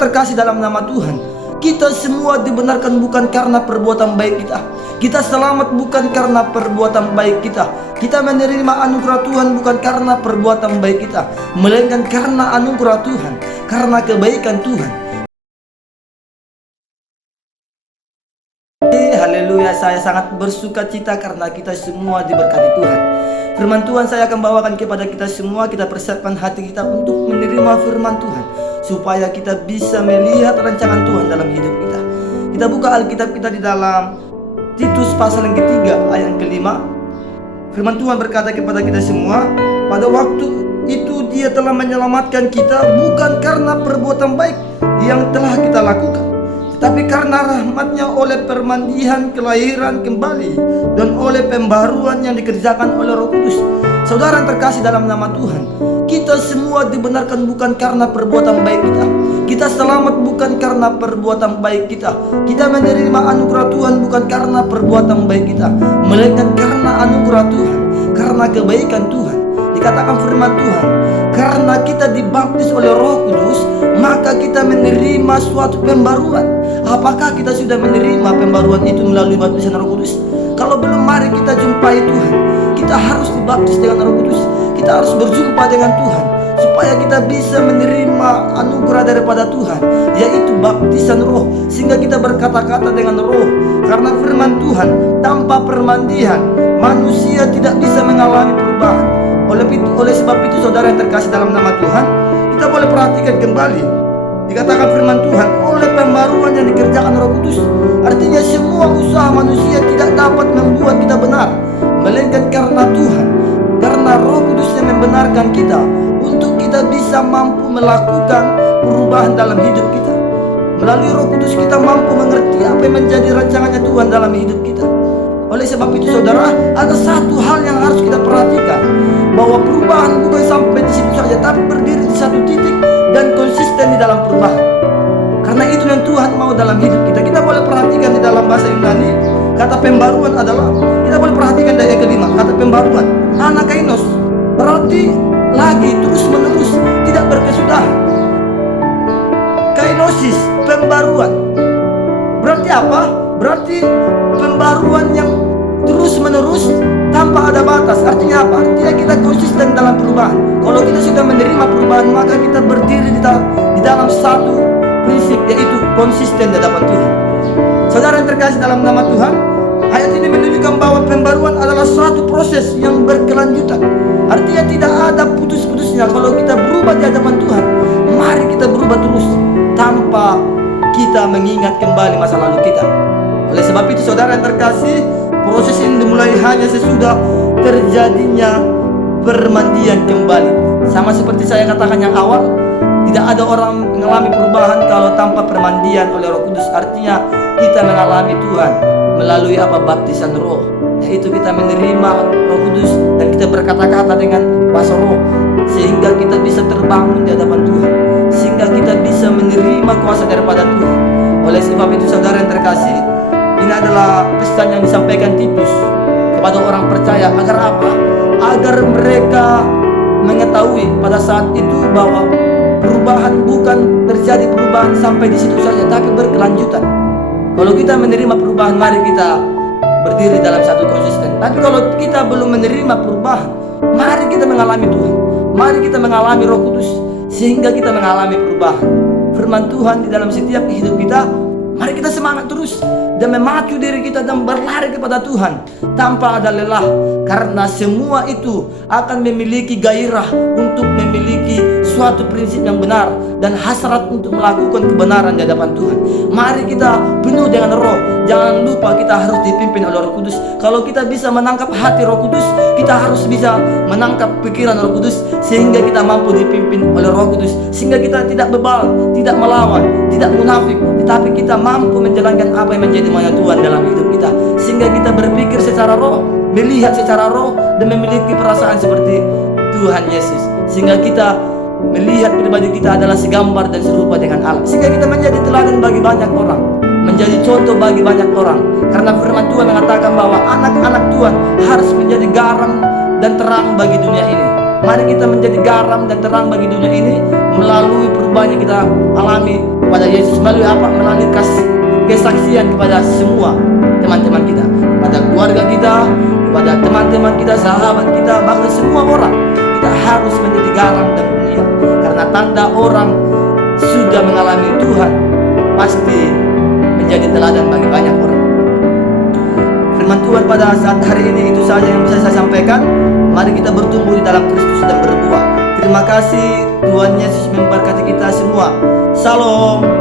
Terkasih dalam nama Tuhan, kita semua dibenarkan bukan karena perbuatan baik kita. Kita selamat bukan karena perbuatan baik kita. Kita menerima anugerah Tuhan bukan karena perbuatan baik kita, melainkan karena anugerah Tuhan, karena kebaikan Tuhan. Haleluya, saya sangat bersuka cita karena kita semua diberkati Tuhan. Firman Tuhan saya akan bawakan kepada kita semua. Kita persiapkan hati kita untuk menerima firman Tuhan, supaya kita bisa melihat rancangan Tuhan dalam hidup kita. Kita buka Alkitab kita di dalam Titus pasal yang ketiga ayat yang kelima. Firman Tuhan berkata kepada kita semua, pada waktu itu Dia telah menyelamatkan kita bukan karena perbuatan baik yang telah kita lakukan, tetapi karena rahmat-Nya oleh permandian kelahiran kembali dan oleh pembaruan yang dikerjakan oleh Roh Kudus. Saudara yang terkasih dalam nama Tuhan, kita semua dibenarkan bukan karena perbuatan baik kita. Kita selamat bukan karena perbuatan baik kita. Kita menerima anugerah Tuhan bukan karena perbuatan baik kita, melainkan karena anugerah Tuhan, karena kebaikan Tuhan. Dikatakan firman Tuhan, karena kita dibaptis oleh Roh Kudus, maka kita menerima suatu pembaruan. Apakah kita sudah menerima pembaruan itu melalui baptisan Roh Kudus? Kalau belum, mari kita jumpai Tuhan. Kita harus dibaptis dengan Roh Kudus. Kita harus berjumpa dengan Tuhan, supaya kita bisa menerima anugerah daripada Tuhan, yaitu baptisan Roh, sehingga kita berkata-kata dengan Roh. Karena firman Tuhan, tanpa permandian manusia tidak bisa mengalami perubahan. Oleh sebab itu, saudara yang terkasih dalam nama Tuhan, kita boleh perhatikan kembali. Dikatakan firman Tuhan, oleh pembaruan yang dikerjakan Roh Kudus. Artinya semua usaha manusia tidak dapat membuat kita benar, melainkan karena Tuhan, karena Roh Kudus yang membenarkan kita, untuk kita bisa mampu melakukan perubahan dalam hidup kita. Melalui Roh Kudus kita mampu mengerti apa yang menjadi rancangannya Tuhan dalam hidup kita. Oleh sebab itu, saudara, ada satu hal yang harus kita perhatikan, bahwa perubahan bukan sampai di situ saja, tapi berdiri di satu titik dan konsisten di dalam perubahan. Karena itu yang Tuhan mau dalam hidup kita. Kita boleh perhatikan di dalam bahasa Yunani, kata pembaruan adalah, kita boleh perhatikan dari ayat kelima, kata pembaruan, anakainos, berarti lagi, terus menerus, tidak berkesudahan. Kainosis, pembaruan, berarti apa? Berarti pembaruan yang terus menerus tanpa ada batas. Artinya apa? Artinya kita konsisten dalam perubahan. Kalau kita sudah menerima perubahan, maka kita berdiri di dalam satu prinsip, yaitu konsisten di hadapan Tuhan. Saudara yang terkasih dalam nama Tuhan, ayat ini menunjukkan bahwa pembaruan adalah suatu proses yang berkelanjutan. Artinya tidak ada putus-putusnya. Kalau kita berubah di hadapan Tuhan, mari kita berubah terus tanpa kita mengingat kembali masa lalu kita. Oleh sebab itu, saudara yang terkasih, proses ini dimulai hanya sesudah terjadinya permandian kembali. Sama seperti saya katakan yang awal, tidak ada orang mengalami perubahan kalau tanpa permandian oleh Roh Kudus. Artinya kita mengalami Tuhan melalui apa? Baptisan Roh, yaitu kita menerima Roh Kudus dan kita berkata-kata dengan bahasa Roh, sehingga kita bisa terbangun di hadapan Tuhan, sehingga kita bisa menerima kuasa daripada Tuhan. Oleh sebab itu, saudara yang terkasih, ini adalah pesan yang disampaikan Titus kepada orang percaya. Agar apa? Agar mereka mengetahui pada saat itu bahwa perubahan bukan terjadi perubahan sampai di situ saja, tapi berkelanjutan. Kalau kita menerima perubahan, mari kita berdiri dalam satu konsisten. Tapi kalau kita belum menerima perubahan, mari kita mengalami Tuhan, mari kita mengalami Roh Kudus, sehingga kita mengalami perubahan. Firman Tuhan di dalam setiap hidup kita, mari kita semangat terus dan memacu diri kita dan berlari kepada Tuhan tanpa ada lelah, karena semua itu akan memiliki gairah untuk memiliki suatu prinsip yang benar dan hasrat untuk melakukan kebenaran di hadapan Tuhan. Mari kita penuh dengan Roh. Jangan lupa kita harus dipimpin oleh Roh Kudus. Kalau kita bisa menangkap hati Roh Kudus, kita harus bisa menangkap pikiran Roh Kudus, sehingga kita mampu dipimpin oleh Roh Kudus, sehingga kita tidak bebal, tidak melawan, tidak munafik, tetapi kita mampu menjalankan apa yang menjadi maunya Tuhan dalam hidup kita, sehingga kita berpikir secara roh, melihat secara roh, dan memiliki perasaan seperti Tuhan Yesus, sehingga kita melihat pribadi kita adalah segambar dan serupa dengan Allah, sehingga kita menjadi teladan bagi banyak orang, menjadi contoh bagi banyak orang. Karena firman Tuhan mengatakan bahwa anak-anak Tuhan harus menjadi garam dan terang bagi dunia ini. Mari kita menjadi garam dan terang bagi dunia ini melalui perubahan yang kita alami kepada Yesus, melalui apa? Melalui kesaksian kepada semua teman-teman kita, kepada keluarga kita, kepada teman-teman kita, sahabat kita, bahkan semua orang. Kita harus menjadi garam dan dunia, karena tanda orang sudah mengalami Tuhan pasti menjadi teladan bagi banyak orang. Firman Tuhan pada saat hari ini itu saja yang bisa saya sampaikan. Mari kita bertumbuh di dalam Kristus dan berbuah. Terima kasih, Tuhan Yesus memberkati kita semua. Salam.